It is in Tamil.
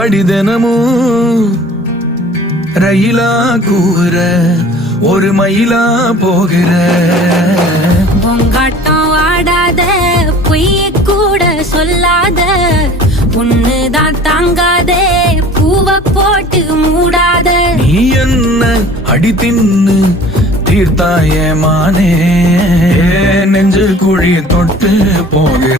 அடிதனமும் ரயிலா கூற ஒரு மயிலா போகிற பொங்காட்டம் ஆடாத பொய்ய கூட சொல்லாத பொண்ணுதான் தாங்காதே பூவ போட்டு மூடாத நீ என்ன அடி தின்னு தீர்த்தாயே மானே நெஞ்சு குழி தொட்டு போகிற